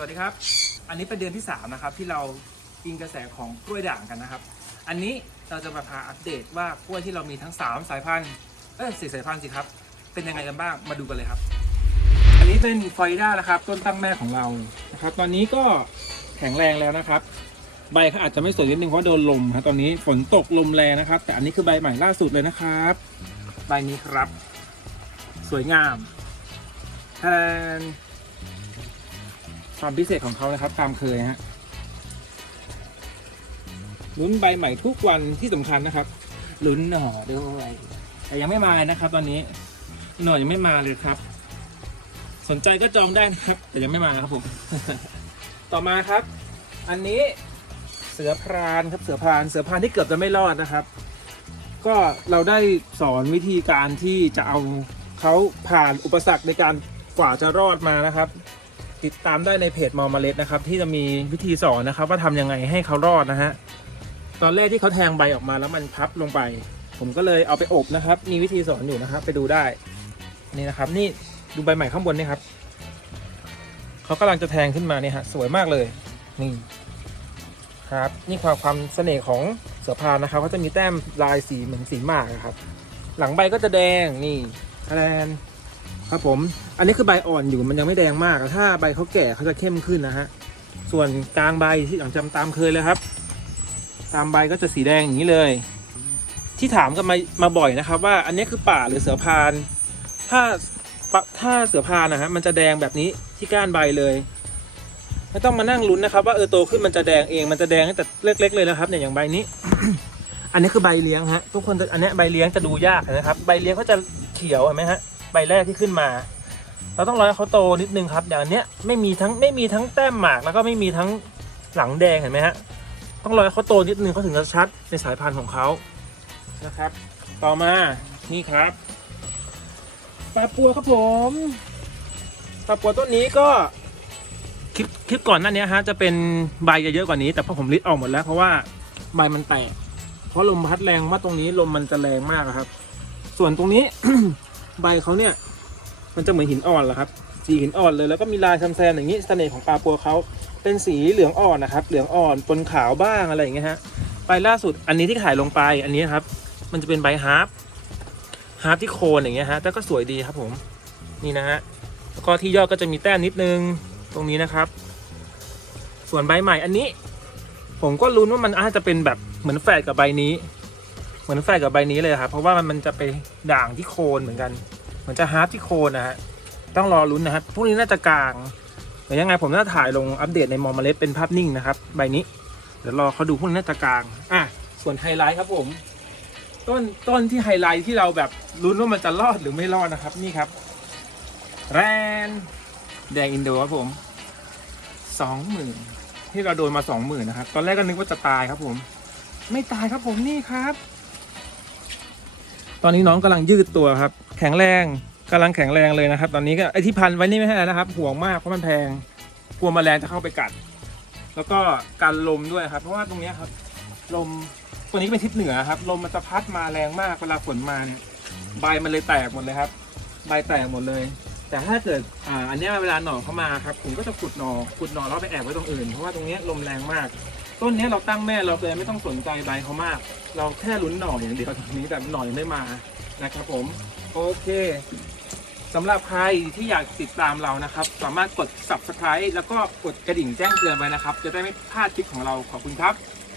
วัสดีครับ อันนี้เป็นเดือนที่ 3 นะครับ ที่เราอิงกระแสของกล้วยด่างกันนะครับ อันนี้เราจะมาพาอัปเดตว่ากล้วยที่เรามีทั้ง 3 สายพันธุ์เอ้ยสี่สายพันธุ์สิครับ เป็นยังไงกันบ้างมาดูกันเลยครับ อันนี้เป็นฟลอริด้านะครับ ต้นตั้งแม่ของเรานะครับ ตอนนี้ก็แข็งแรงแล้วนะครับ ใบเขาอาจจะไม่สวยนิดนึงเพราะโดนลมครับตอนนี้ฝนตกลมแรงนะครับ แต่อันนี้คือใบใหม่ล่าสุดเลยนะครับ ใบนี้ครับ สวยงามแทน ความพิเศษของเขานะครับตามเคยฮะลุ้นใบใหม่ทุกวันที่สำคัญนะครับลุ้นหน่อด้วย แต่ยังไม่มาเลยนะครับ ตอนนี้หน่อยังไม่มาเลยครับ สนใจก็จองได้นะครับ แต่ยังไม่มาครับผมต่อมาครับ อันนี้เสือพรานครับเสือพรานเสือพรานที่เกือบจะไม่รอดนะครับ ก็เราได้สอนวิธีการที่จะเอาเขาผ่านอุปสรรคในการกว่าจะรอดมานะครับ ติดตามได้ในเพจมอมเมล็ดนะครับ ที่จะมีวิธีสอนนะครับ ว่าทำยังไงให้เขารอดนะฮะตอนแรกที่เขาแทงใบออกมาแล้วมันพับลงไป ผมก็เลยเอาไปอบนะครับ มีวิธีสอนอยู่นะครับ ไปดูได้นี่นะครับ นี่ดูใบใหม่ข้างบนนี่ครับเขากำลังจะแทงขึ้นมาเนี่ยฮะสวยมากเลยนี่ครับ นี่ความความเสน่ห์ของเสือพานนะครับเขาจะมีแต้มลายสีเหมือนสีหมากครับ หลังใบก็จะแดงนี่คะแนน ครับผม อันนี้คือใบอ่อนอยู่มันยังไม่แดงมาก ถ้าใบเขาแก่เขาจะเข้มขึ้นนะฮะ ส่วนกลางใบที่อย่างจำตามเคยเลยครับ ตามใบก็จะสีแดงอย่างนี้เลย ที่ถามกันมามาบ่อยนะครับ ว่าอันนี้คือป่าหรือเสือพาน ถ้าถ้าเสือพานนะฮะมันจะแดงแบบนี้ที่ก้านใบเลยไม่ต้องมานั่งลุ้นนะครับ ว่าเออโตขึ้นมันจะแดงเองมันจะแดงตั้งแต่เล็ก ๆ เลยนะครับเนี่ยอย่างใบนี้ อันนี้คือใบเลี้ยงฮะทุกคนอันนี้ใบเลี้ยงจะดูยากนะครับ ใบเลี้ยงเขาจะเขียวเห็นไหมฮะ ใบแรกที่ขึ้นมา เราต้องรอให้เขาโตนิดนึงครับ อย่างอันเนี้ยไม่มีทั้งไม่มีทั้งแต้มหมากแล้วก็ไม่มีทั้งหลังแดงเห็นไหมฮะต้องรอให้เขาโตนิดนึงเขาถึงจะชัดในสายพันธุ์ของเขานะครับ ต่อมานี่ครับปลาปัวครับผมปลาปัวต้นนี้ก็คลิปคลิปก่อนหน้านี้ฮะจะเป็นใบจะเยอะกว่านี้ แต่พอผมริดออกหมดแล้ว เพราะว่าใบมันแตกเพราะลมพัดแรงว่าตรงนี้ลมมันจะแรงมากครับ ส่วนตรงนี้ ใบเขาเนี่ย มันจะเหมือนหินอ่อนเหรอครับ สีหินอ่อนเลยแล้วก็มีลายแซมๆอย่างนี้เสน่ห์ของปลาปัวเขาเป็นสีเหลืองอ่อนนะครับ เหลืองอ่อนปนขาวบ้างอะไรอย่างเงี้ยฮะใบล่าสุดอันนี้ที่ขายลงไปอันนี้ครับ มันจะเป็นใบฮาร์ปฮาร์ปที่โคนอย่างเงี้ยฮะแต่ก็สวยดีครับผมนี่นะฮะแล้วก็ที่ยอดก็จะมีแต้มนิดนึงตรงนี้นะครับ ส่วนใบใหม่อันนี้ ผมก็ลุ้นว่ามันอาจจะเป็นแบบเหมือนแฝดกับใบนี้ มือนแฝดกับใบนี้เลยครับเพราะว่ามันมันจะไปด่างที่โคนเหมือนกันเหมือนจะฮาร์ปที่โคนนะฮะต้องรอลุ้นนะครับพวกนี้น่าจะกลางแต่ยังไงผมน่าถ่ายลงอัปเดตในมอมเมล็ดเป็นภาพนิ่งนะครับใบนี้ เดี๋ยวรอเขาดูพวกนี้น่าจะกลางอะส่วนไฮไลท์ครับผม ต้นต้นที่ไฮไลท์ที่เราแบบลุ้นว่ามันจะรอดหรือไม่รอดนะครับนี่ครับ แรนแดงอินโดครับผมสองหมื่นที่เราโดนมาสองหมื่นนะครับ ตอนแรกก็นึกว่าจะตายครับผม ไม่ตายครับผมนี่ครับ ตอนนี้น้องกำลังยืดตัวครับ แข็งแรงกำลังแข็งแรงเลยนะครับ ตอนนี้ก็ไอที่พันไว้นี่ไม่ใช่อะไรนะครับ ห่วงมากเพราะมันแพงกลัวแมลงจะเข้าไปกัด แล้วก็การลมด้วยครับ เพราะว่าตรงนี้ครับ ลมตัวนี้เป็นทิศเหนือครับ ลมมันจะพัดมาแรงมากเวลาฝนมาเนี่ยใบมันเลยแตกหมดเลยครับ ใบแตกหมดเลย แต่ถ้าเกิดอ่าอันนี้เวลาหน่อเข้ามาครับผมก็จะขุดหน่อขุดหน่อแล้วไปแอบไว้ตรงอื่นเพราะว่าตรงนี้ลมแรงมาก ต้นนี้เราตั้งแม่เราเลยไม่ต้องสนใจใบเขามาก เราแค่ลุ้นหน่อยอย่างเดียวตอนนี้แต่หน่อยังไม่มานะครับผมโอเคสำหรับใครที่อยากติดตามเรานะครับ สามารถกด subscribe แล้วก็กดกระดิ่งแจ้งเตือนไว้นะครับ จะได้ไม่พลาดคลิปของเราขอบคุณครับ